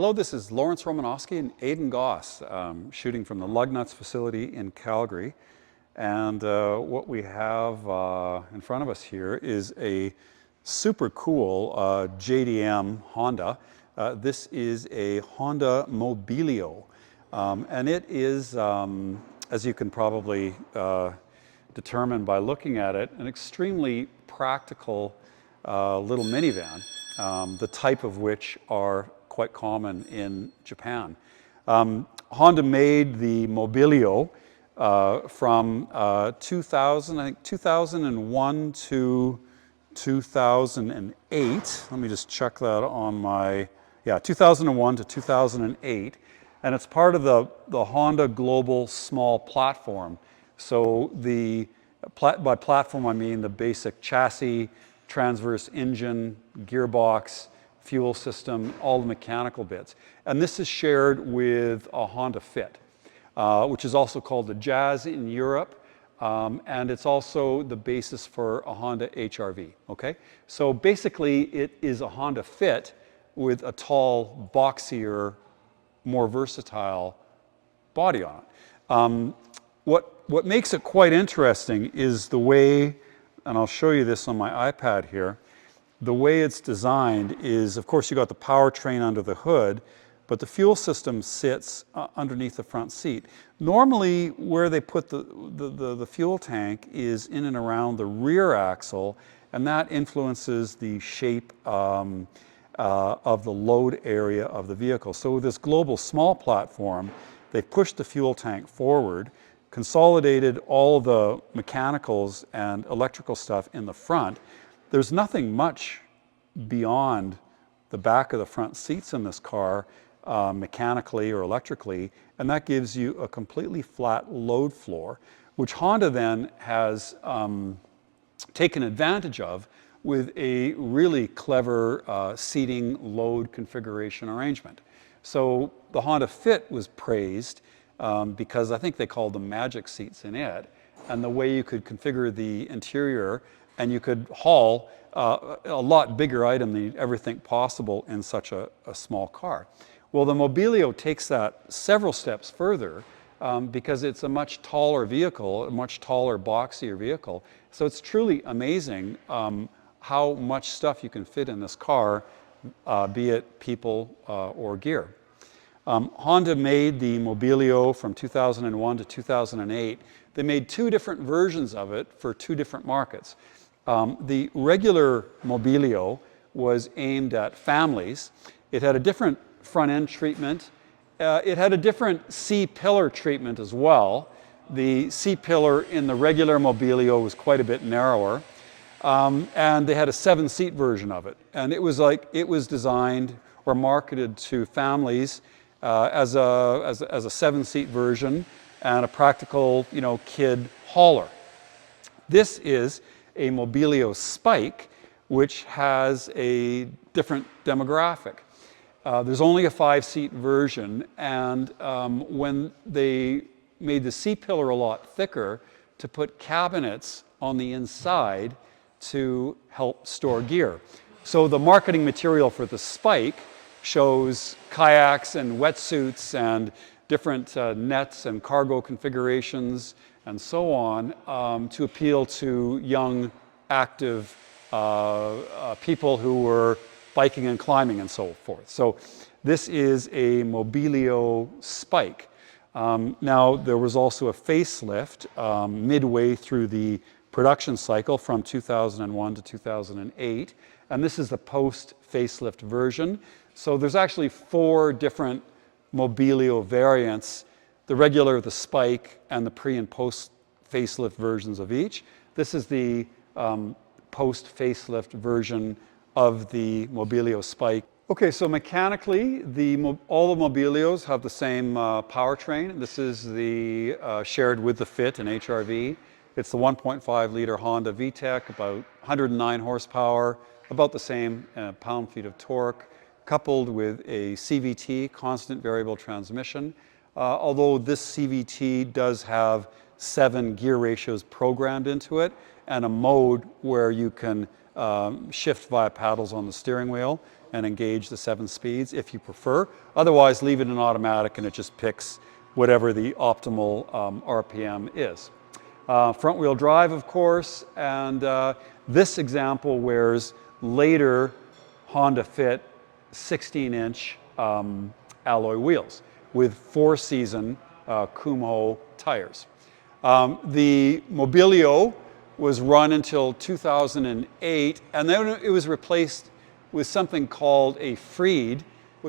Hello, this is Romanosky and Aidan Goss, shooting from the Lugnuts facility in Calgary. And what we have in front of us here is a super cool JDM Honda. This is a Honda Mobilio. And it is, as you can probably determine by looking at it, an extremely practical little minivan, the type of which are quite common in Japan. Honda made the Mobilio from 2001 to 2008. Let me just check that on my, 2001 to 2008. And it's part of the Honda Global Small Platform. So by platform I mean the basic chassis, transverse engine, gearbox, fuel system, all the mechanical bits. And this is shared with a Honda Fit, which is also called the Jazz in Europe. And it's also the basis for a Honda HR-V, okay? So basically it is a Honda Fit with a tall, boxier, more versatile body on it. What makes it quite interesting is the way, and I'll show you this on my iPad here, the way it's designed is, of course, you got the powertrain under the hood, but the fuel system sits underneath the front seat. Normally, where they put the fuel tank is in and around the rear axle, and that influences the shape of the load area of the vehicle. So with this global small platform, they've pushed the fuel tank forward, consolidated all the mechanicals and electrical stuff in the front. There's nothing much beyond the back of the front seats in this car, mechanically or electrically, and that gives you a completely flat load floor, which Honda then has taken advantage of with a really clever seating load configuration arrangement. So the Honda Fit was praised because I think they called them magic seats in it, and the way you could configure the interior, and you could haul a lot bigger item than you'd ever think possible in such a small car. Well, the Mobilio takes that several steps further because it's a much taller vehicle, a much taller, boxier vehicle. So it's truly amazing how much stuff you can fit in this car, be it people or gear. Honda made the Mobilio from 2001 to 2008. They made two different versions of it for two different markets. The regular Mobilio was aimed at families. It had a different front end treatment. It had a different C-pillar treatment as well. The C-pillar in the regular Mobilio was quite a bit narrower. And they had a 7-seat version of it. And it was designed or marketed to families as a 7-seat version and a practical, kid hauler. This is a Mobilio Spike, which has a different demographic. There's only a 5-seat version, and when they made the C-pillar a lot thicker to put cabinets on the inside to help store gear. So the marketing material for the Spike shows kayaks and wetsuits and different nets and cargo configurations and so on to appeal to young, active people who were biking and climbing and so forth. So this is a Mobilio Spike. Now, there was also a facelift midway through the production cycle from 2001 to 2008, and this is the post-facelift version. So there's actually 4 different Mobilio variants: the regular, the Spike, and the pre and post facelift versions of each. This is the post facelift version of the Mobilio Spike. Okay, so mechanically, all the Mobilios have the same powertrain. This is the shared with the Fit and HR-V. It's the 1.5 liter Honda VTEC, about 109 horsepower, about the same pound-feet of torque, coupled with a CVT, constant variable transmission. Although this CVT does have 7 gear ratios programmed into it, and a mode where you can shift via paddles on the steering wheel. and engage the 7 speeds if you prefer. Otherwise, leave it in automatic and it just picks whatever the optimal RPM is. Front-wheel drive, of course, and this example wears later Honda Fit 16-inch alloy wheels with 4-season Kumho tires. The Mobilio was run until 2008, and then it was replaced with something called a Freed,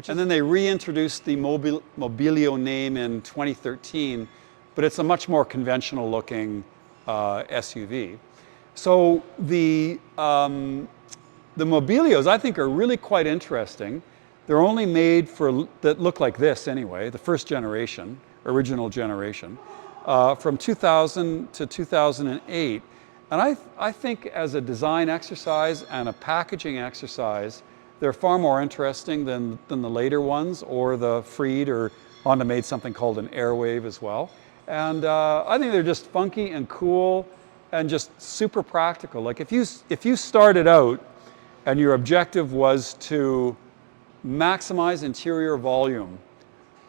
and then they reintroduced the Mobilio name in 2013, but it's a much more conventional looking SUV. So the Mobilios, I think, are really quite interesting. They're only made that look like this anyway, the first generation, original generation, from 2000 to 2008. And I think as a design exercise and a packaging exercise, they're far more interesting than the later ones, or the Freed, or Honda made something called an Airwave as well. And I think they're just funky and cool and just super practical. Like if you started out and your objective was to maximize interior volume,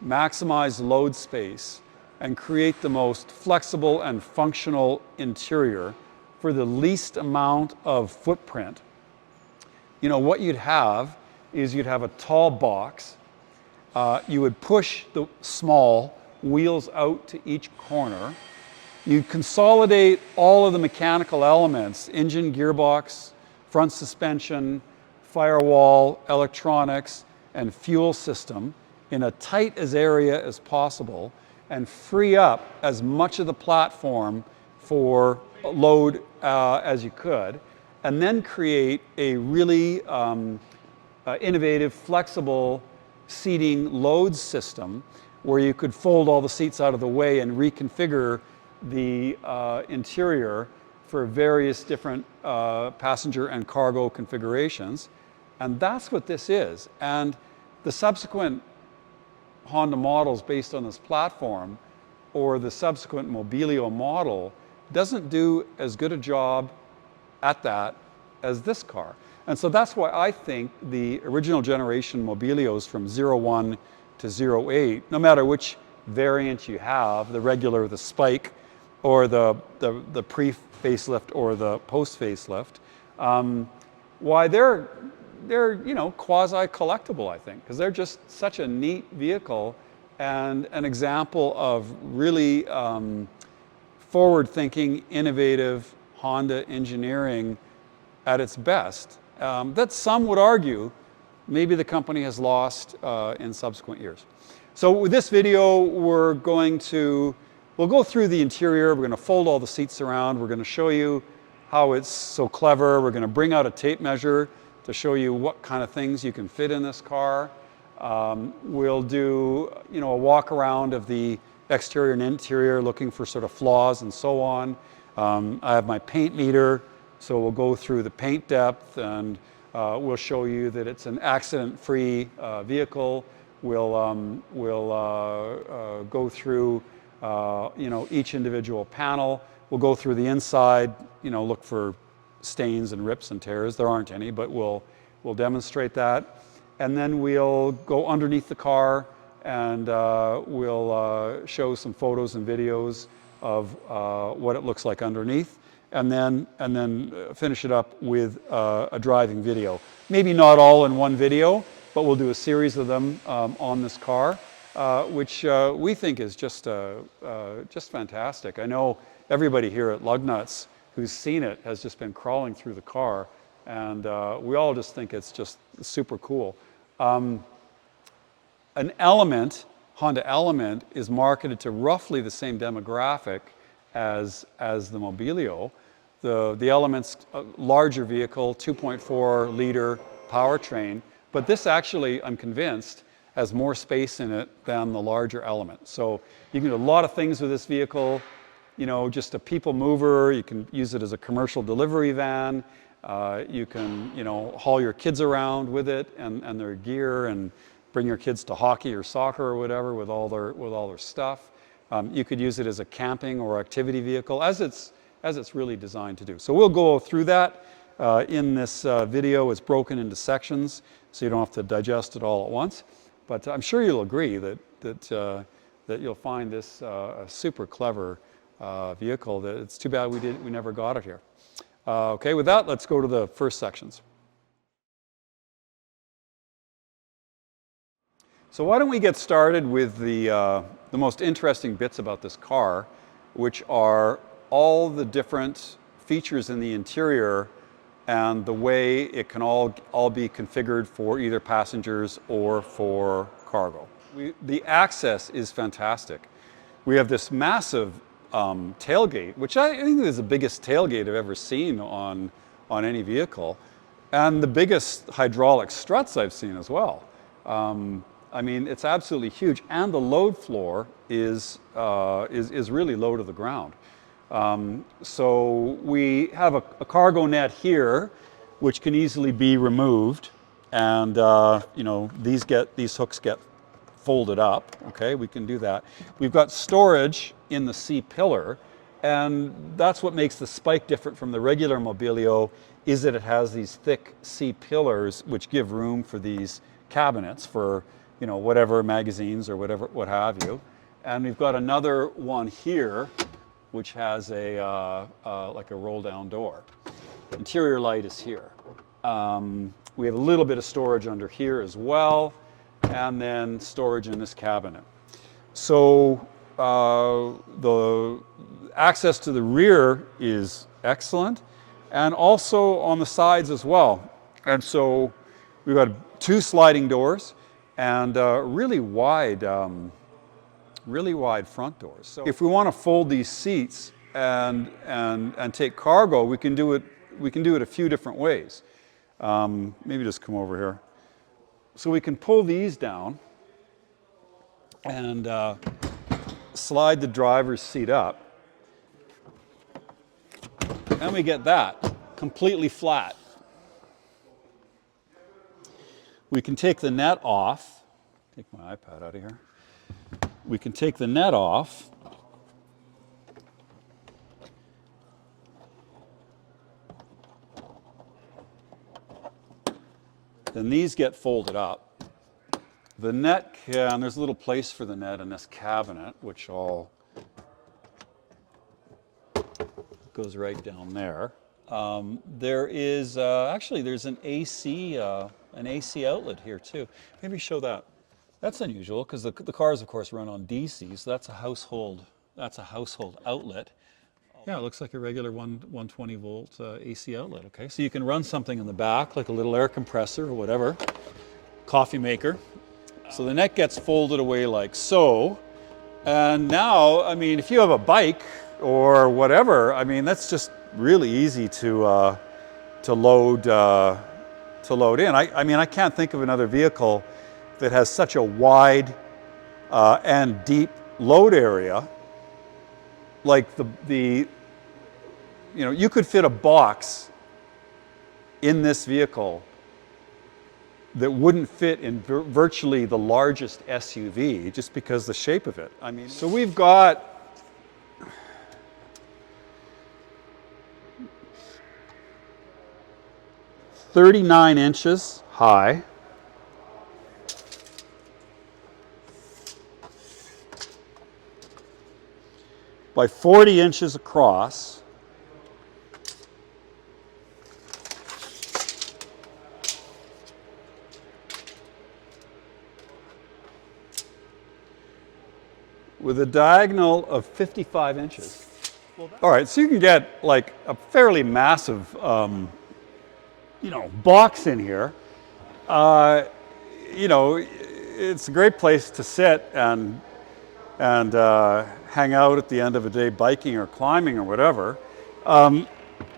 maximize load space, and create the most flexible and functional interior for the least amount of footprint, you know, what you'd have is you'd have a tall box. You would push the small wheels out to each corner. You'd consolidate all of the mechanical elements, engine, gearbox, front suspension, firewall, electronics, and fuel system in a tight as area as possible, and free up as much of the platform for load as you could, and then create a really innovative, flexible seating load system where you could fold all the seats out of the way and reconfigure the interior for various different passenger and cargo configurations. And that's what this is. And the subsequent Honda models based on this platform, or the subsequent Mobilio model, doesn't do as good a job at that as this car. And so that's why I think the original generation Mobilios from 01 to 08, no matter which variant you have, the regular, the Spike, or the pre-facelift or the post-facelift, why they're you know, quasi-collectible, I think, because they're just such a neat vehicle and an example of really forward-thinking, innovative Honda engineering at its best, that some would argue maybe the company has lost in subsequent years. So with this video, we'll go through the interior. We're going to fold all the seats around. We're going to show you how it's so clever. We're going to bring out a tape measure to show you what kind of things you can fit in this car. We'll do, you know, a walk around of the exterior and interior, looking for sort of flaws and so on. I have my paint meter, so we'll go through the paint depth, and we'll show you that it's an accident-free vehicle. We'll go through you know, each individual panel. We'll go through the inside, you know, look for stains and rips and tears. There aren't any, but we'll demonstrate that. And then we'll go underneath the car, and we'll show some photos and videos of what it looks like underneath, and then finish it up with a driving video. Maybe not all in one video, but we'll do a series of them on this car, which we think is just fantastic. I know everybody here at Lugnuts who's seen it has just been crawling through the car, and we all just think it's just super cool. An Element, Honda Element, is marketed to roughly the same demographic as the Mobilio. The Element's a larger vehicle, 2.4 liter powertrain, but this actually, I'm convinced, has more space in it than the larger Element. So you can do a lot of things with this vehicle. You know, just a people mover. You can use it as a commercial delivery van. You can, you know, haul your kids around with it and their gear, and bring your kids to hockey or soccer or whatever with all their stuff. You could use it as a camping or activity vehicle, as it's really designed to do. So we'll go through that. in this video. It's broken into sections, so you don't have to digest it all at once. But I'm sure you'll agree that you'll find this a super clever vehicle. That it's too bad we never got it here. Okay, with that, let's go to the first sections. So why don't we get started with the most interesting bits about this car, which are all the different features in the interior and the way it can all be configured for either passengers or for cargo. The access is fantastic. We have this massive tailgate, which I think is the biggest tailgate I've ever seen on any vehicle, and the biggest hydraulic struts I've seen as well. I mean, it's absolutely huge, and the load floor is really low to the ground. So we have a cargo net here, which can easily be removed, and you know, these hooks get folded up. Okay, we can do that. We've got storage in the C pillar, and that's what makes the Spike different from the regular Mobilio, is that it has these thick C pillars which give room for these cabinets for, you know, whatever magazines or whatever, what have you. And we've got another one here, which has like a roll-down door. Interior light is here. We have a little bit of storage under here as well, and then storage in this cabinet. So the access to the rear is excellent, and also on the sides as well. And so we've got 2 sliding doors and really wide front doors. So if we want to fold these seats and take cargo, we can do it a few different ways. Maybe just come over here. So we can pull these down and slide the driver's seat up, and we get that completely flat. We can take the net off. Take my iPad out of here. We can take the net off. Then these get folded up. The net can, there's a little place for the net in this cabinet, which all goes right down there. There is, actually there's an AC outlet here too. Maybe show that. That's unusual because the cars, of course, run on DC, so that's a household outlet. Yeah, it looks like a regular 120 volt AC outlet. Okay, so you can run something in the back, like a little air compressor or whatever, coffee maker. So the net gets folded away like so, and now, I mean, if you have a bike or whatever, I mean, that's just really easy to load in. I mean, I can't think of another vehicle that has such a wide and deep load area. Like you know, you could fit a box in this vehicle that wouldn't fit in virtually the largest SUV just because the shape of it. I mean, so we've got .39 inches high, by 40 inches across, with a diagonal of 55 inches. All right, so you can get like a fairly massive, you know, box in here. You know, it's a great place to sit and hang out at the end of a day biking or climbing or whatever. I'm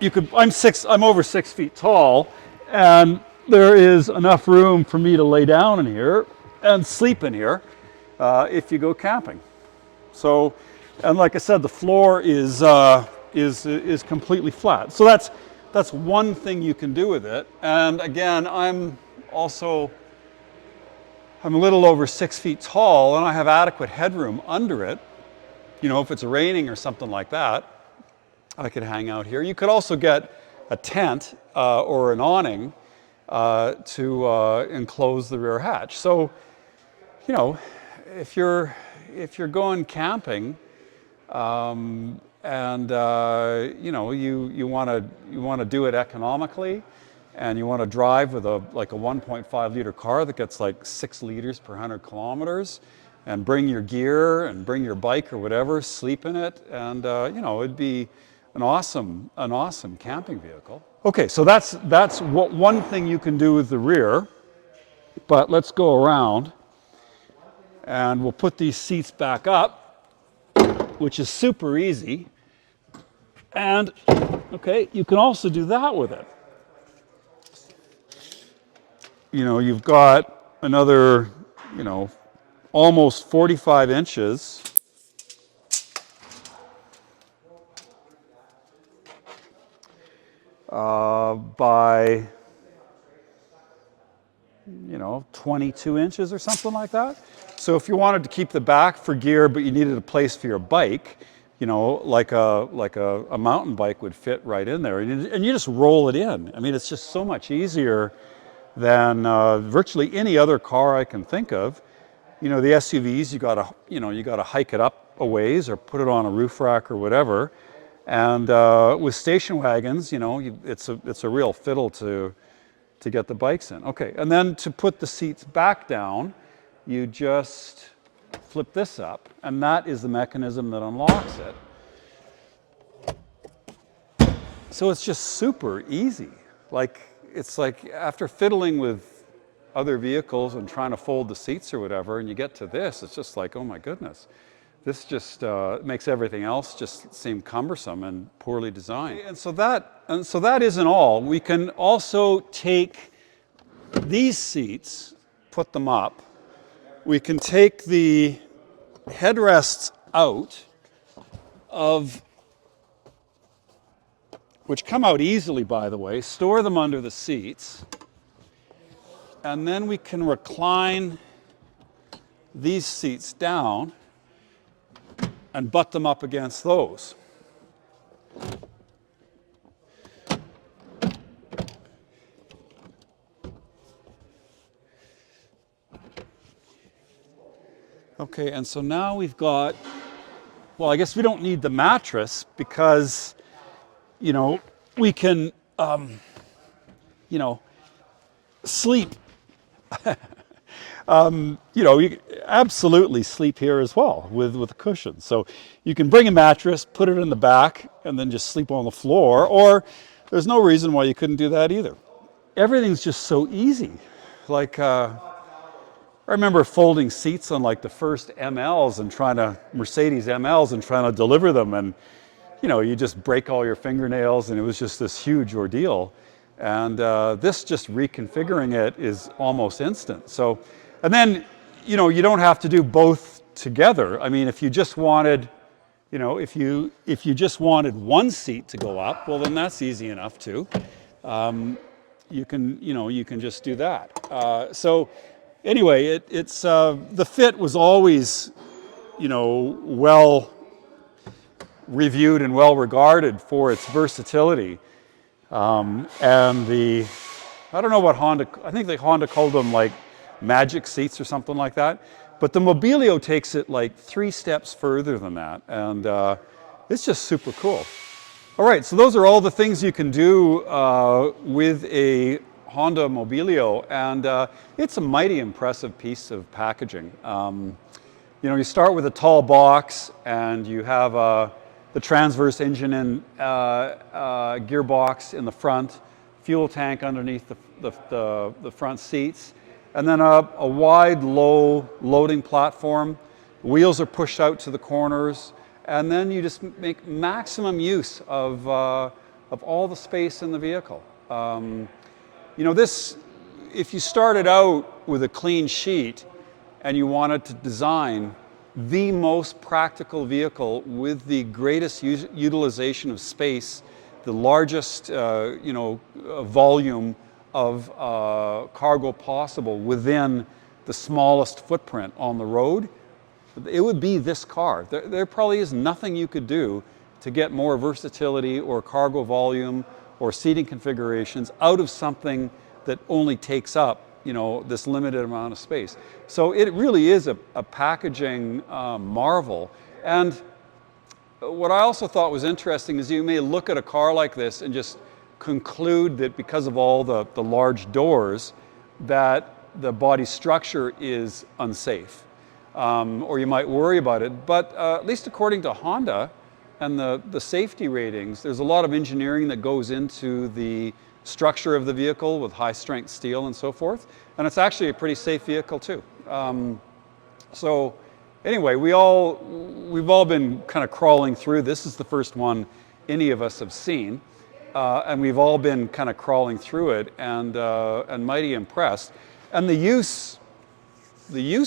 over 6 feet tall, and there is enough room for me to lay down in here and sleep in here if you go camping. So, and like I said, the floor is completely flat. So that's one thing you can do with it. And again, I'm a little over 6 feet tall, and I have adequate headroom under it. You know, if it's raining or something like that, I could hang out here. You could also get a tent or an awning to enclose the rear hatch. So, you know, if you're going camping, and you know, you want to do it economically, and you want to drive with like a 1.5 liter car that gets like 6 liters per 100 kilometers, and bring your gear and bring your bike or whatever, sleep in it, and you know, it'd be an awesome camping vehicle. Okay, so that's what one thing you can do with the rear. But let's go around, and we'll put these seats back up, which is super easy. And okay, you can also do that with it. You know, you've got another, you know, almost 45 inches by, you know, 22 inches or something like that. So if you wanted to keep the back for gear, but you needed a place for your bike, you know, like a mountain bike would fit right in there, and you just roll it in. I mean, it's just so much easier than virtually any other car I can think of. You know, the SUVs, you gotta hike it up a ways or put it on a roof rack or whatever. And with station wagons, you know, it's a real fiddle to get the bikes in. Okay, and then to put the seats back down, you just flip this up, and that is the mechanism that unlocks it. So it's just super easy. It's like after fiddling with other vehicles and trying to fold the seats or whatever, and you get to this, it's just like, oh my goodness. This just makes everything else just seem cumbersome and poorly designed. And so that isn't all. We can also take these seats, put them up. We can take the headrests out which come out easily, by the way, store them under the seats, and then we can recline these seats down and butt them up against those. Okay, and so now we've got, well, I guess we don't need the mattress because, you know, we can, you know, sleep. You know, you can absolutely sleep here as well with a cushion. So you can bring a mattress, put it in the back, and then just sleep on the floor, or there's no reason why you couldn't do that either. Everything's just so easy. Like, I remember folding seats on like the first MLs and Mercedes MLs and trying to deliver them, and you know, you just break all your fingernails, and it was just this huge ordeal. And this, just reconfiguring it, is almost instant. So, and then, you know, you don't have to do both together. I mean, if you just wanted, you know, if you just wanted one seat to go up, well, then that's easy enough too. You can just do that. So anyway, it's the fit was always, you know, well reviewed and well regarded for its versatility. And I don't know what Honda, I think Honda called them like magic seats or something like that. But the Mobilio takes it like 3 steps further than that. And it's just super cool. All right, so those are all the things you can do with a Honda Mobilio. And it's a mighty impressive piece of packaging. You know, you start with a tall box, and you have the transverse engine and gearbox in the front, fuel tank underneath the front seats, and then a wide, low loading platform. Wheels are pushed out to the corners, and then you just make maximum use of all the space in the vehicle. You know, this, if you started out with a clean sheet and you wanted to design the most practical vehicle with the greatest utilization of space, the largest you know, volume of cargo possible within the smallest footprint on the road, it would be this car. There probably is nothing you could do to get more versatility or cargo volume or seating configurations out of something that only takes up, this limited amount of space. So it really is a packaging marvel. And what I also thought was interesting is you may look at a car like this and just conclude that because of all the large doors, that the body structure is unsafe. Or you might worry about it. But at least according to Honda and the safety ratings, there's a lot of engineering that goes into the structure of the vehicle with high strength steel and so forth. And it's actually a pretty safe vehicle too. So anyway, we've all been kind of crawling through. This is the first one any of us have seen. And we've all been kind of crawling through it and mighty impressed. And the use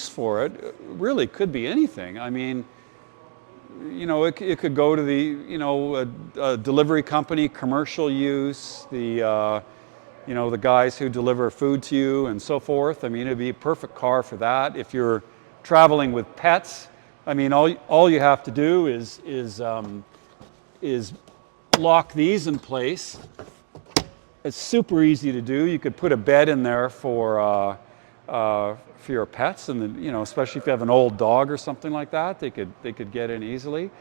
for it really could be anything. I mean, it could go to the, a delivery company, commercial use, the guys who deliver food to you and so forth. I mean, it'd be a perfect car for that. If you're traveling with pets, I mean, all you have to do is lock these in place. It's super easy to do. You could put a bed in there for your pets, and especially if you have an old dog or something like that, they could get in easily.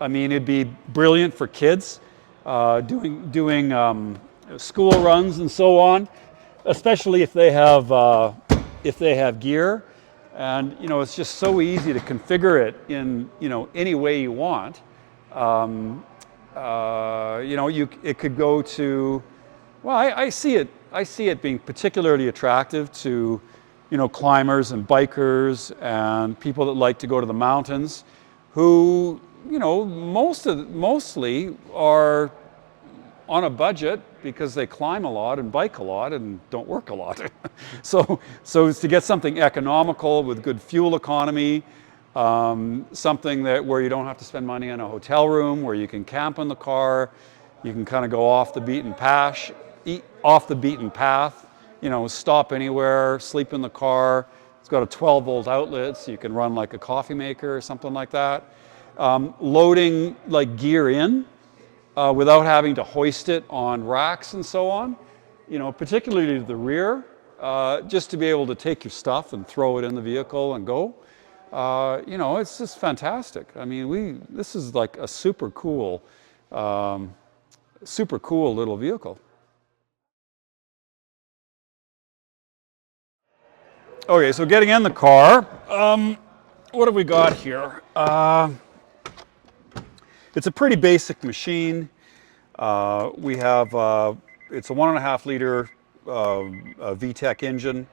I mean, it'd be brilliant for kids doing school runs and so on, especially if they have gear. And it's just so easy to configure it in any way you want. It could go to, well, I see it being particularly attractive to climbers and bikers and people that like to go to the mountains, who mostly are on a budget because they climb a lot and bike a lot and don't work a lot. So it's to get something economical with good fuel economy, something where you don't have to spend money on a hotel room, where you can camp in the car, you can kind of go off the beaten path, stop anywhere, sleep in the car. It's got a 12-volt outlet, so you can run like a coffee maker or something like that. Loading like gear in without having to hoist it on racks and so on, particularly to the rear, just to be able to take your stuff and throw it in the vehicle and go. It's just fantastic. I mean, this is like a super cool little vehicle. Okay, so getting in the car, what have we got here? It's a pretty basic machine. We have, it's a 1.5 liter VTEC engine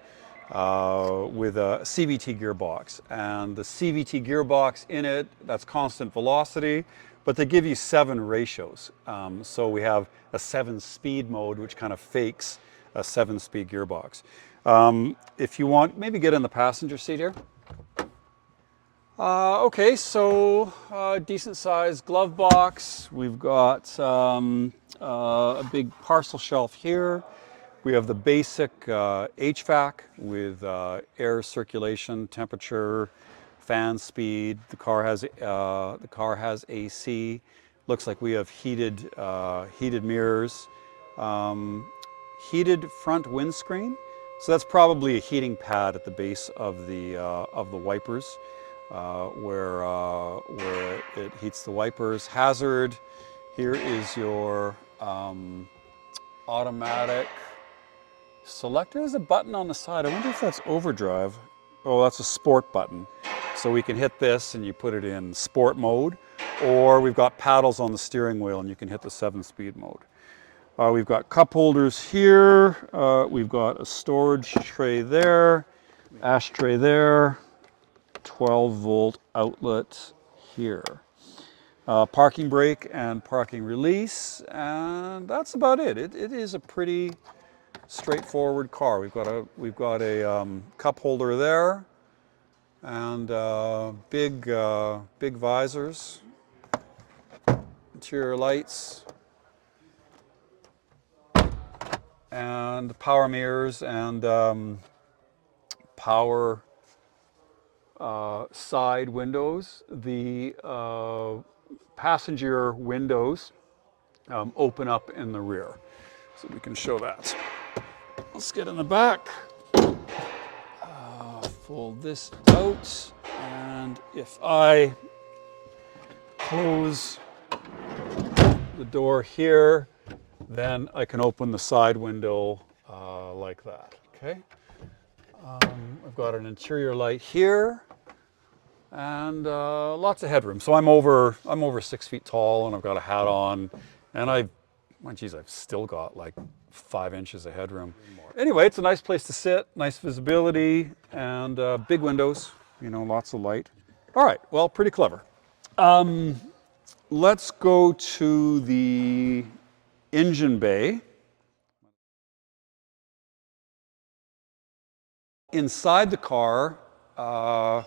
with a CVT gearbox. And the CVT gearbox in it, that's constant velocity, but they give you 7 ratios. So we have a 7-speed mode, which kind of fakes a 7-speed gearbox. If you want, maybe get in the passenger seat here. Okay, so decent sized glove box. We've got a big parcel shelf here. We have the basic HVAC with air circulation, temperature, fan speed. The car has AC. Looks like we have heated mirrors, heated front windscreen. So that's probably a heating pad at the base of the wipers, where it heats the wipers. Hazard. Here is your automatic selector. There's a button on the side. I wonder if that's overdrive. Oh, that's a sport button. So we can hit this and you put it in sport mode, or we've got paddles on the steering wheel and you can hit the 7-speed mode. We've got cup holders here. We've got a storage tray there, ashtray there, 12-volt outlet here. Parking brake and parking release, and that's about it. It is a pretty straightforward car. We've got a cup holder there, and big visors, interior lights, and power mirrors and power side windows. The passenger windows open up in the rear. so we can show that. Let's get in the back. Fold this out, and if I close the door here, then I can open the side window like that, okay? I've got an interior light here, and lots of headroom. So I'm over 6 feet tall, and I've got a hat on, and I've still got like 5 inches of headroom. Anyway, it's a nice place to sit, nice visibility, and big windows, you know, lots of light. All right, well, pretty clever. Let's go to the engine bay. Inside the car, I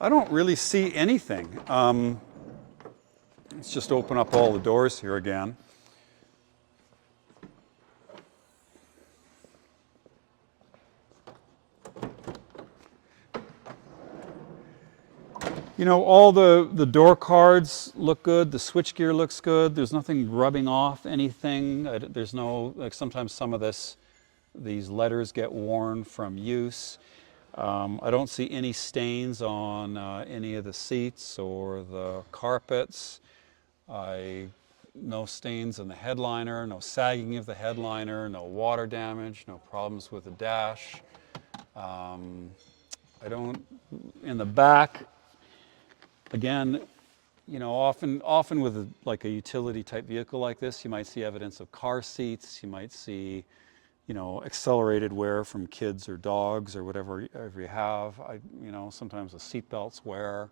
don't really see anything. Let's just open up all the doors here again. You know, all the door cards look good, the switchgear looks good, there's nothing rubbing off anything. There's no, like sometimes some of these letters get worn from use. I don't see any stains on any of the seats or the carpets. No stains in the headliner, no sagging of the headliner, no water damage, no problems with the dash. In the back, again, you know, often with like a utility type vehicle like this, you might see evidence of car seats, you might see, you know, accelerated wear from kids or dogs or whatever you have. You know, sometimes the seat belts wear.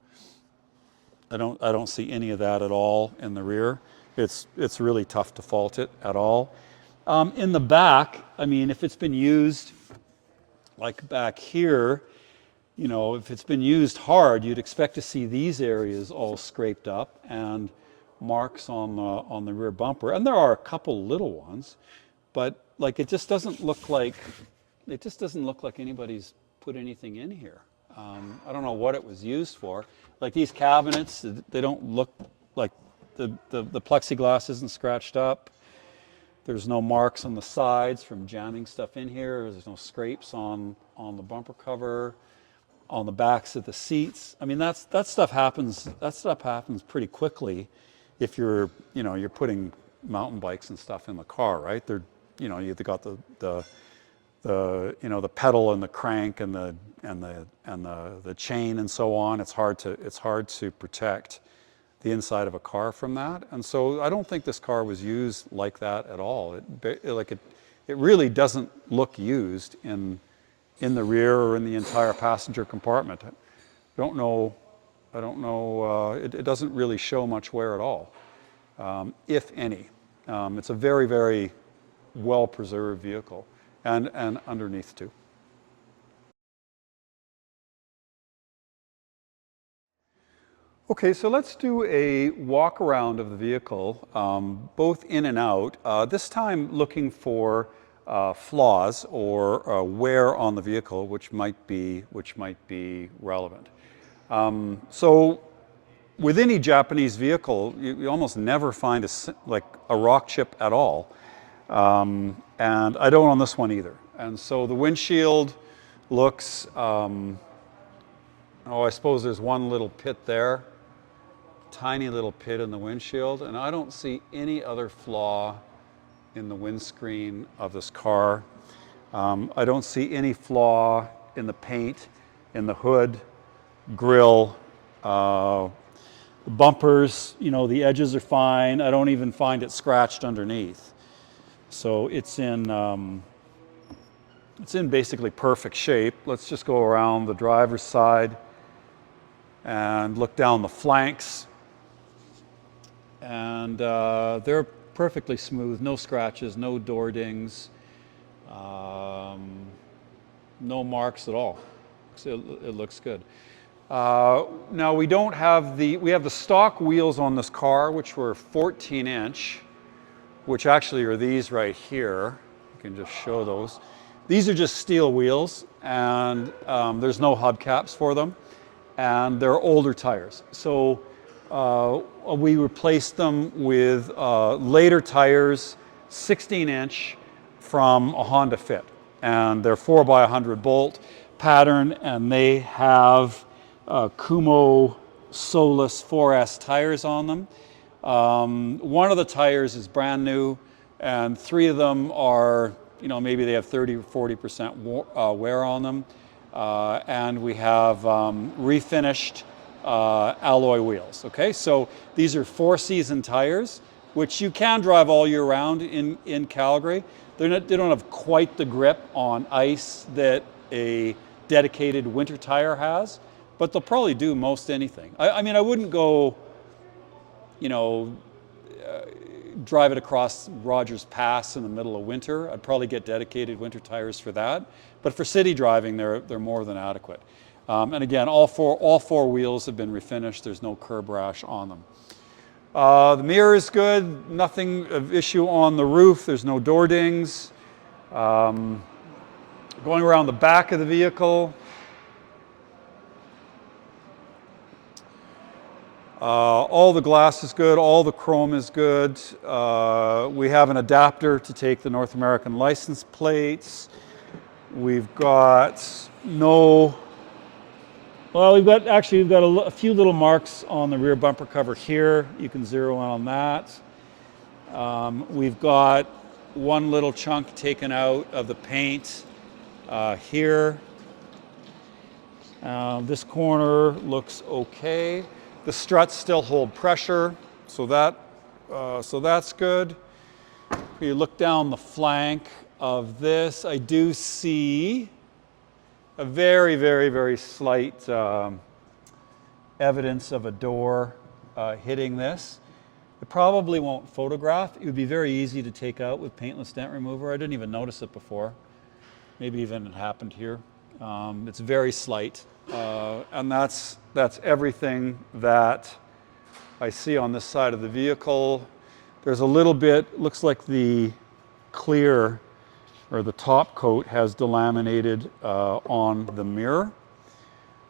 I don't see any of that at all in the rear. It's really tough to fault it at all. In the back, I mean, if it's been used, like back here, you know, if it's been used hard, you'd expect to see these areas all scraped up and marks on the rear bumper. And there are a couple little ones, but like it just doesn't look like anybody's put anything in here. I don't know what it was used for. Like these cabinets, they don't look like the plexiglass isn't scratched up. There's no marks on the sides from jamming stuff in here. There's no scrapes on the bumper cover, on the backs of the seats. I mean, that stuff happens pretty quickly if you're putting mountain bikes and stuff in the car, right? You've got the pedal and the crank and the chain and so on. It's hard to protect the inside of a car from that. And so I don't think this car was used like that at all. It really doesn't look used in the rear or in the entire passenger compartment. I don't know, it doesn't really show much wear at all, if any. It's a very, very well-preserved vehicle, and underneath too. Okay, so let's do a walk around of the vehicle, both in and out, this time looking for flaws or wear on the vehicle, which might be relevant. So with any Japanese vehicle, you almost never find a rock chip at all. And I don't on this one either. And so the windshield looks, I suppose there's one little pit there, tiny little pit in the windshield, and I don't see any other flaw in the windscreen of this car. I don't see any flaw in the paint, in the hood, grille, the bumpers, you know, the edges are fine. I don't even find it scratched underneath. So it's in basically perfect shape. Let's just go around the driver's side and look down the flanks. And they're perfectly smooth, no scratches, no door dings, no marks at all. It looks good. Now we have the stock wheels on this car, which were 14-inch, which actually are these right here. You can just show those. These are just steel wheels, and there's no hubcaps for them, and they're older tires. So we replaced them with later tires, 16-inch, from a Honda Fit. And they're 4x100 bolt pattern, and they have Kumo Solus 4S tires on them. One of the tires is brand new, and 3 of them are, you know, maybe they have 30 or 40% wear on them. And we have refinished alloy wheels. Okay, so these are 4-season tires, which you can drive all year round in Calgary. They don't have quite the grip on ice that a dedicated winter tire has, but they'll probably do most anything. I mean, I wouldn't go, you know, drive it across Rogers Pass in the middle of winter. I'd probably get dedicated winter tires for that. But for city driving, they're more than adequate. And again, all four wheels have been refinished. There's no curb rash on them. The mirror is good. Nothing of issue on the roof. There's no door dings. Going around the back of the vehicle. All the glass is good, all the chrome is good. We have an adapter to take the North American license plates. We've got a few little marks on the rear bumper cover here. You can zero in on that. We've got one little chunk taken out of the paint here. This corner looks okay. The struts still hold pressure, so that's good. If you look down the flank of this, I do see a very, very, very slight evidence of a door hitting this. It probably won't photograph. It would be very easy to take out with paintless dent remover. I didn't even notice it before. Maybe even it happened here. It's very slight. And that's everything that I see on this side of the vehicle. There's a little bit, looks like the clear or the top coat has delaminated on the mirror.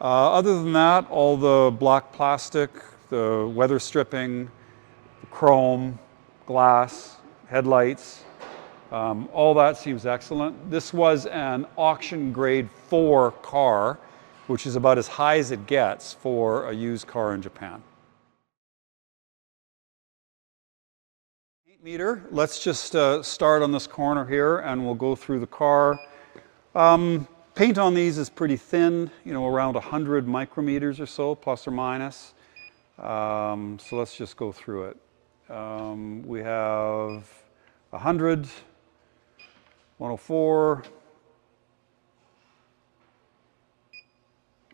Other than that, all the black plastic, the weather stripping, the chrome, glass, headlights, all that seems excellent. This was an auction grade 4 car, which is about as high as it gets for a used car in Japan. Paint meter, let's just start on this corner here and we'll go through the car. Paint on these is pretty thin, you know, around 100 micrometers or so, plus or minus. So let's just go through it. We have 100, 104,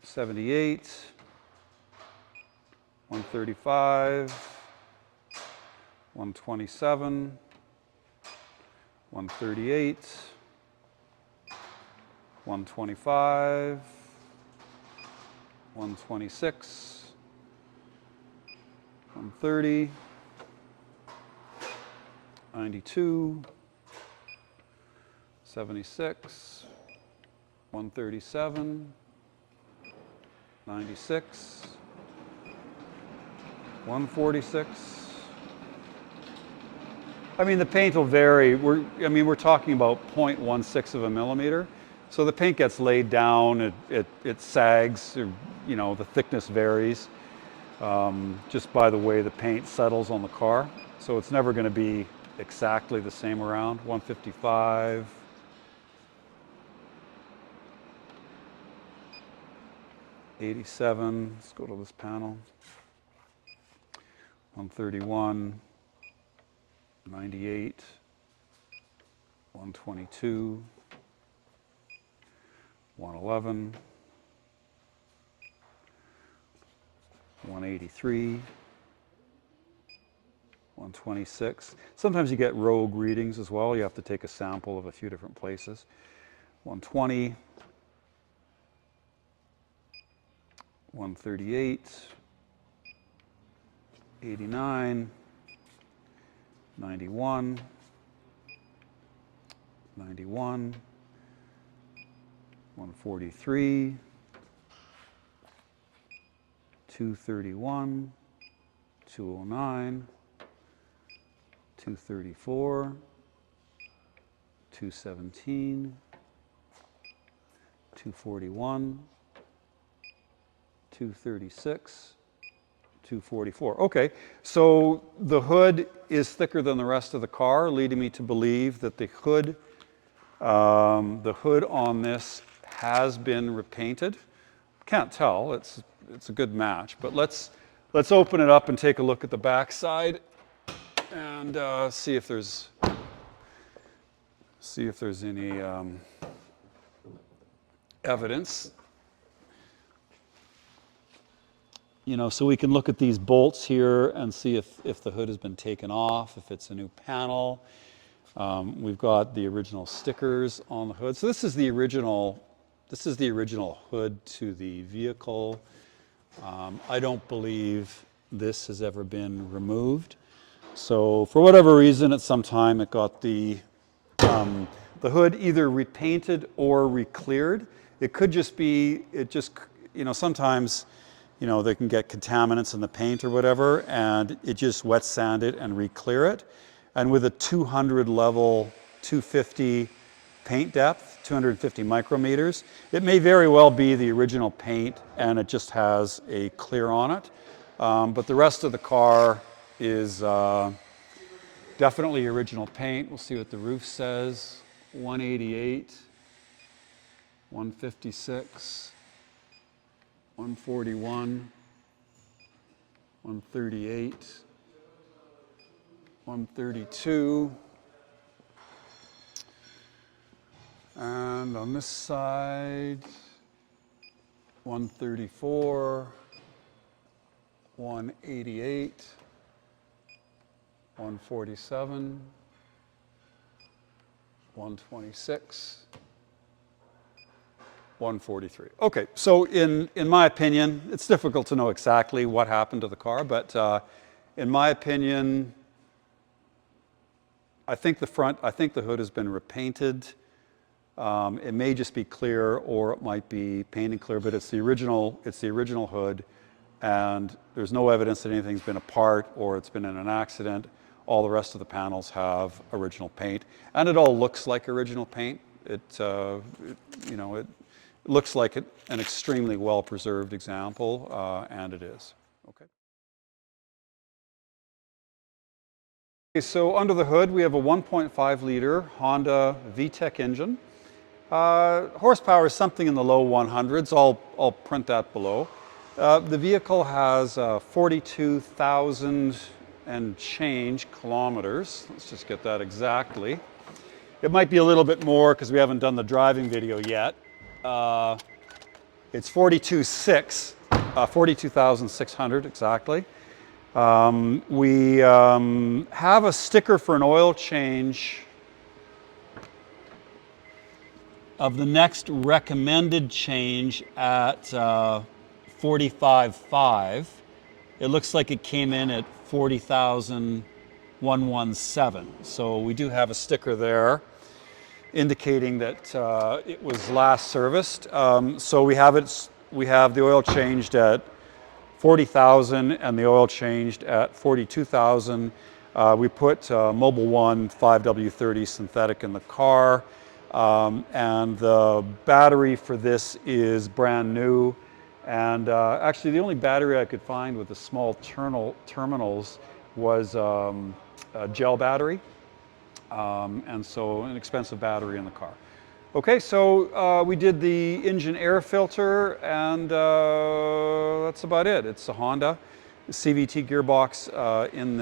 78, 135, 127, 138, 125, 126, 130, 92, 76, 137, 96, 146. I mean, the paint will vary. We're talking about 0.16 of a millimeter. So the paint gets laid down, it sags, or, you know, the thickness varies just by the way the paint settles on the car. So it's never going to be exactly the same around. 155. 87, let's go to this panel. 131, 98, 122, 111, 183, 126. Sometimes you get rogue readings as well. You have to take a sample of a few different places. 120, 138, 89, 91, 91, 143, 231, 209, 234, 217, 241, 236, 244. Okay, so the hood is thicker than the rest of the car, leading me to believe that the hood on this has been repainted. Can't tell. It's a good match, but let's open it up and take a look at the back side and see if there's any evidence. You know, so we can look at these bolts here and see if the hood has been taken off, if it's a new panel. We've got the original stickers on the hood. So this is the original hood to the vehicle. I don't believe this has ever been removed. So for whatever reason, at some time it got the hood either repainted or re-cleared. It could just be, you know, sometimes, you know, they can get contaminants in the paint or whatever, and it just wet sand it and re-clear it. And with a 200 level, 250 paint depth, 250 micrometers, it may very well be the original paint and it just has a clear on it. But the rest of the car is definitely original paint. We'll see what the roof says. 188, 156, 141, 138, 132, and on this side, 134, 188, 147, 126, 143. Okay, so in my opinion, it's difficult to know exactly what happened to the car, but in my opinion, I think the hood has been repainted. It may just be clear, or it might be painted clear, but it's the original hood, and there's no evidence that anything's been apart or it's been in an accident. All the rest of the panels have original paint, and it all looks like original paint. It looks like an extremely well-preserved example, and it is. Okay. So under the hood, we have a 1.5 liter Honda VTEC engine. Horsepower is something in the low 100s. I'll print that below. The vehicle has 42,000 and change kilometers. Let's just get that exactly. It might be a little bit more because we haven't done the driving video yet. It's 42,600 exactly. We have a sticker for an oil change of the next recommended change at 45.5. It looks like it came in at 40,117. So we do have a sticker there indicating that it was last serviced. So we have the oil changed at 40,000 and the oil changed at 42,000. We put Mobil 1 5W30 synthetic in the car, and the battery for this is brand new. And actually, the only battery I could find with the small terminals was a gel battery, and so an expensive battery in the car. Okay, so we did the engine air filter, and that's about it. It's a Honda CVT gearbox in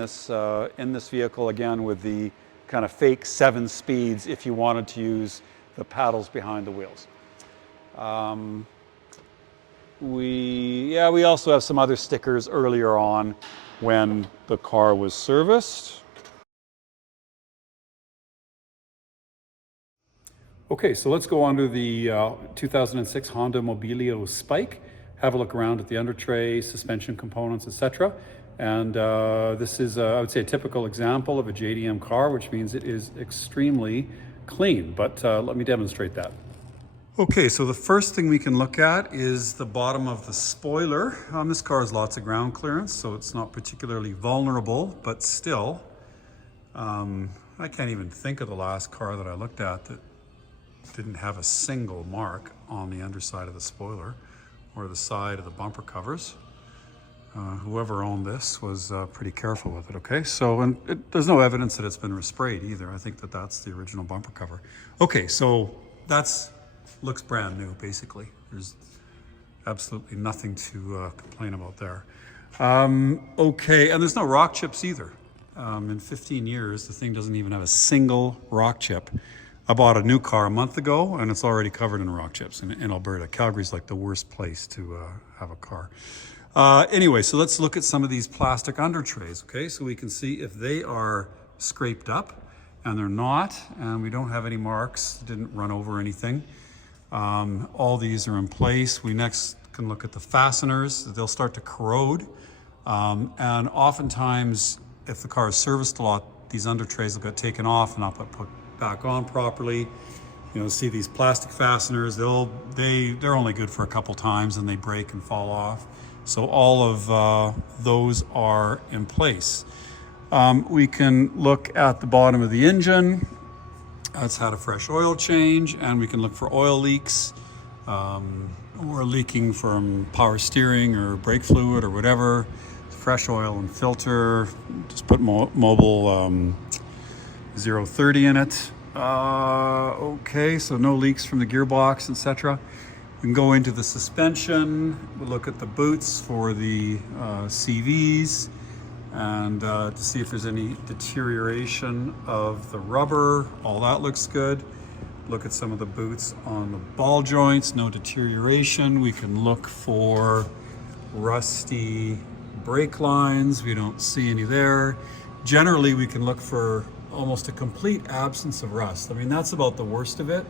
this vehicle, again with the kind of fake 7 speeds if you wanted to use the paddles behind the wheels. We also have some other stickers earlier on when the car was serviced. Okay, so let's go on to the 2006 Honda Mobilio Spike, have a look around at the under tray, suspension components, etc. And this is, I would say, a typical example of a JDM car, which means it is extremely clean, but let me demonstrate that. Okay, so the first thing we can look at is the bottom of the spoiler. This car has lots of ground clearance, so it's not particularly vulnerable, but still, I can't even think of the last car that I looked at that didn't have a single mark on the underside of the spoiler or the side of the bumper covers. Whoever owned this was pretty careful with it, okay? So, and there's no evidence that it's been resprayed either. I think that that's the original bumper cover. Okay, so looks brand new, basically. There's absolutely nothing to complain about there. Okay, and there's no rock chips either. In 15 years, the thing doesn't even have a single rock chip. I bought a new car a month ago, and it's already covered in rock chips in Alberta. Calgary's like the worst place to have a car. Anyway, so let's look at some of these plastic under trays, okay? So we can see if they are scraped up, and they're not, and we don't have any marks, didn't run over anything. All these are in place. We next can look at the fasteners. They'll start to corrode, and oftentimes, if the car is serviced a lot, these under trays will get taken off and not put back on properly. You know, see these plastic fasteners, they're only good for a couple times and they break and fall off. So all of those are in place. We can look at the bottom of the engine. It's had a fresh oil change, and we can look for oil leaks or leaking from power steering or brake fluid or whatever. Fresh oil and filter. Just put Mobil 030 in it. Okay, so no leaks from the gearbox, etc. We can go into the suspension. We'll look at the boots for the CVs and to see if there's any deterioration of the rubber. All that looks good. Look at some of the boots on the ball joints. No deterioration. We can look for rusty brake lines. We don't see any there. Generally, we can look for almost a complete absence of rust. I mean, that's about the worst of it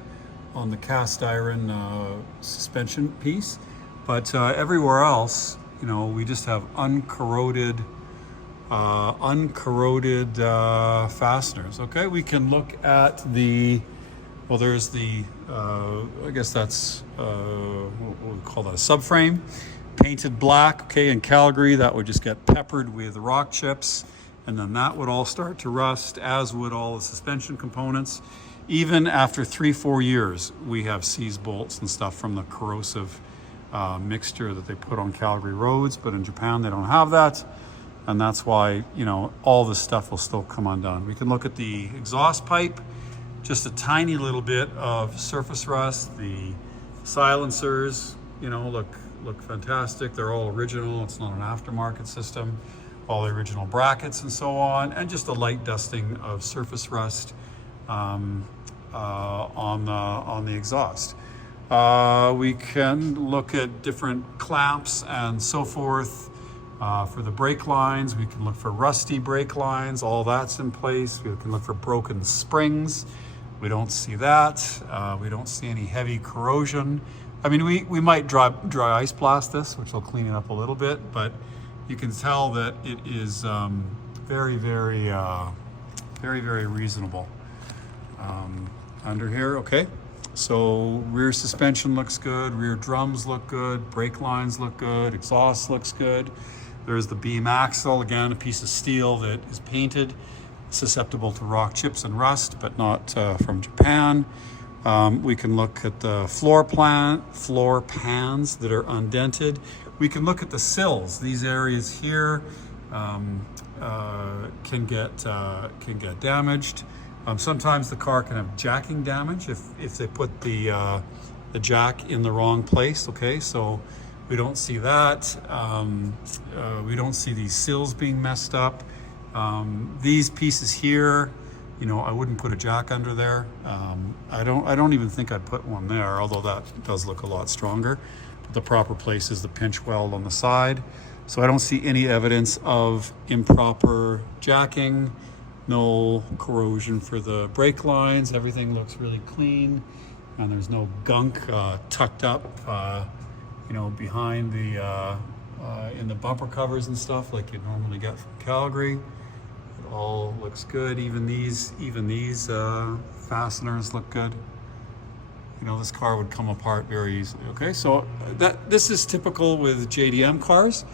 on the cast iron suspension piece. But everywhere else, you know, we just have uncorroded fasteners. Okay, we can look at well, there's the, I guess that's, what we call that, a subframe. Painted black, okay, in Calgary, that would just get peppered with rock chips, and then that would all start to rust, as would all the suspension components. Even after 3-4 years, we have seized bolts and stuff from the corrosive mixture that they put on Calgary roads, but in Japan, they don't have that, and that's why, you know, all this stuff will still come undone. We can look at the exhaust pipe, just a tiny little bit of surface rust. The silencers, you know, look fantastic. They're all original. It's not an aftermarket system. All the original brackets and so on, and just a light dusting of surface rust on the exhaust. We can look at different clamps and so forth. For the brake lines, we can look for rusty brake lines. All that's in place. We can look for broken springs. We don't see that. We don't see any heavy corrosion. I mean, we might dry ice blast this, which will clean it up a little bit, but you can tell that it is very, very reasonable. Under here, okay. So rear suspension looks good, rear drums look good, brake lines look good, exhaust looks good. There's the beam axle, again, a piece of steel that is painted, susceptible to rock chips and rust, but not from Japan. We can look at the floor pans that are undented. We can look at the sills. These areas here can get damaged. Sometimes the car can have jacking damage if they put the jack in the wrong place. Okay, so we don't see that. We don't see these sills being messed up. These pieces here, you know, I wouldn't put a jack under there. I don't even think I'd put one there, although that does look a lot stronger. But the proper place is the pinch weld on the side. So I don't see any evidence of improper jacking, no corrosion for the brake lines. Everything looks really clean, and there's no gunk tucked up, you know, behind the in the bumper covers and stuff like you'd normally get from Calgary. It all looks good. Even these fasteners look good. You know, this car would come apart very easily. Okay, so this is typical with JDM cars.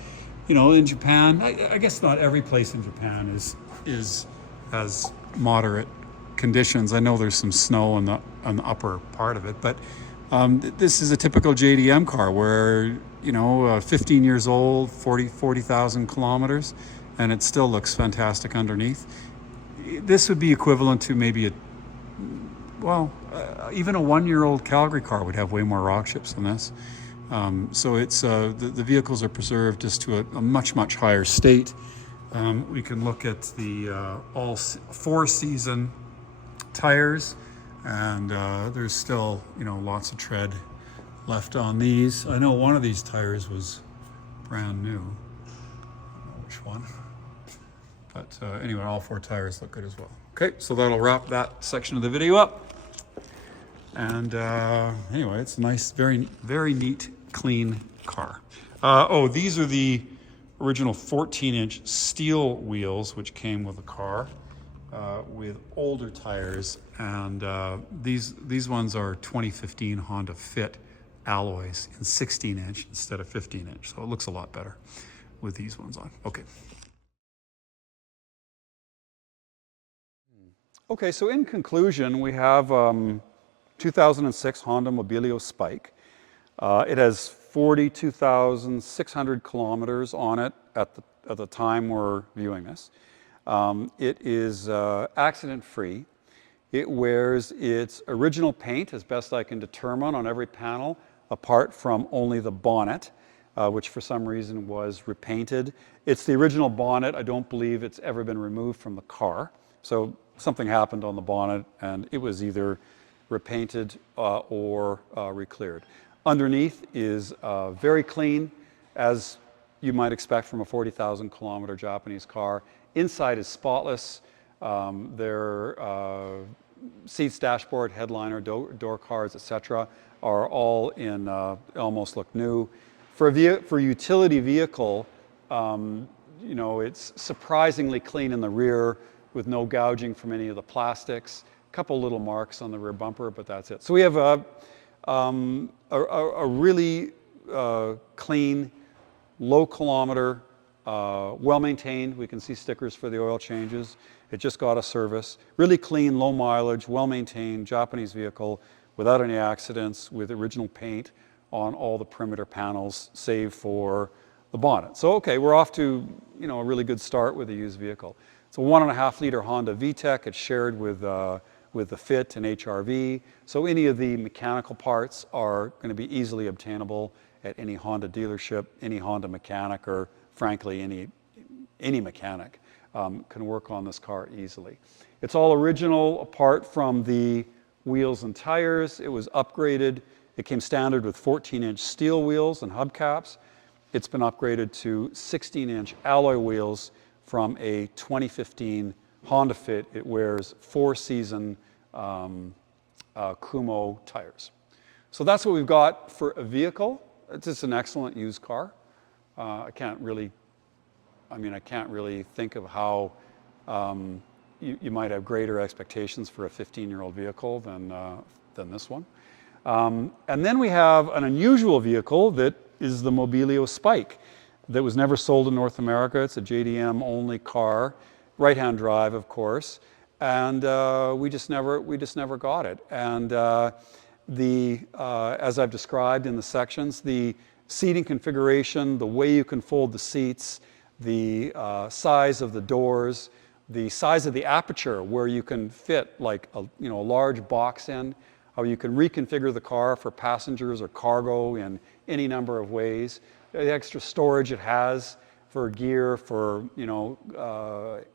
You know, in Japan, I guess not every place in Japan has moderate conditions. I know there's some snow on the upper part of it, but this is a typical JDM car where, 15 years old, 40,000 kilometers, and it still looks fantastic underneath. This would be equivalent to maybe even a 1-year-old Calgary car would have way more rock chips than this. So it's the vehicles are preserved just to a much higher state. We can look at the all 4-season tires, and there's still lots of tread left on these. I know one of these tires was brand new. I don't know which one, but anyway, all 4 tires look good as well. Okay, so that'll wrap that section of the video up. And anyway, it's a nice, very neat, clean car. These are the original 14-inch steel wheels, which came with the car, with older tires. And these ones are 2015 Honda Fit alloys in 16-inch instead of 15-inch. So it looks a lot better with these ones on. Okay. Okay, so in conclusion, we have 2006 Honda Mobilio Spike. It has 42,600 kilometers on it at the time we're viewing this. It is accident-free. It wears its original paint, as best I can determine, on every panel, apart from only the bonnet, which for some reason was repainted. It's the original bonnet. I don't believe it's ever been removed from the car. So something happened on the bonnet, and it was either repainted or recleared. Underneath is very clean, as you might expect from a 40,000 kilometer Japanese car. Inside is spotless. Their seats, dashboard, headliner, door cards, etc., are all in almost look new. For a utility vehicle, it's surprisingly clean in the rear with no gouging from any of the plastics. A couple little marks on the rear bumper, but that's it. So we have a really clean, low kilometer, well-maintained. We can see stickers for the oil changes. It just got a service. Really clean, low mileage, well-maintained Japanese vehicle without any accidents, with original paint on all the perimeter panels, save for the bonnet. So okay, we're off to a really good start with a used vehicle. It's a 1.5-liter Honda VTEC. It's shared with the Fit and HRV. So any of the mechanical parts are going to be easily obtainable at any Honda dealership, any Honda mechanic, or frankly, any mechanic can work on this car easily. It's all original apart from the wheels and tires. It was upgraded. It came standard with 14-inch steel wheels and hubcaps. It's been upgraded to 16-inch alloy wheels from a 2015 Honda Fit. It wears 4-season Kumo tires. So that's what we've got for a vehicle. It's just an excellent used car. I can't really think of how you might have greater expectations for a 15-year-old vehicle than this one. And then we have an unusual vehicle that is the Mobilio Spike that was never sold in North America. It's a JDM only car, right-hand drive, of course, and we just never got it. And as I've described in the sections, the seating configuration, the way you can fold the seats, the size of the doors, the size of the aperture where you can fit like a large box in, how you can reconfigure the car for passengers or cargo in any number of ways. The extra storage it has for gear, for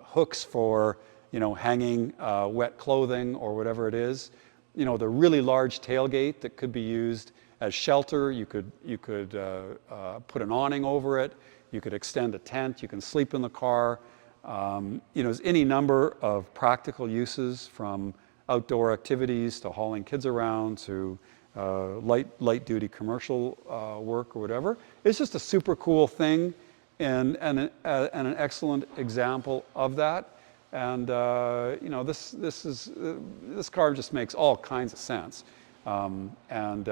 hooks for hanging wet clothing or whatever it is. The really large tailgate that could be used as shelter. You could put an awning over it. You could extend a tent. You can sleep in the car. There's any number of practical uses, from outdoor activities to hauling kids around to light duty commercial work or whatever. It's just a super cool thing and an excellent example of that. And this car just makes all kinds of sense, and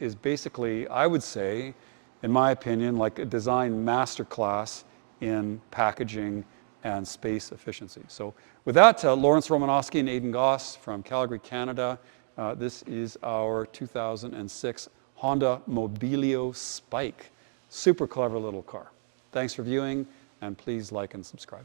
is basically, I would say, in my opinion, like a design masterclass in packaging and space efficiency. So with that, Lawrence Romanosky and Aidan Goss from Calgary, Canada. This is our 2006 Honda Mobilio Spike. Super clever little car. Thanks for viewing, and please like and subscribe.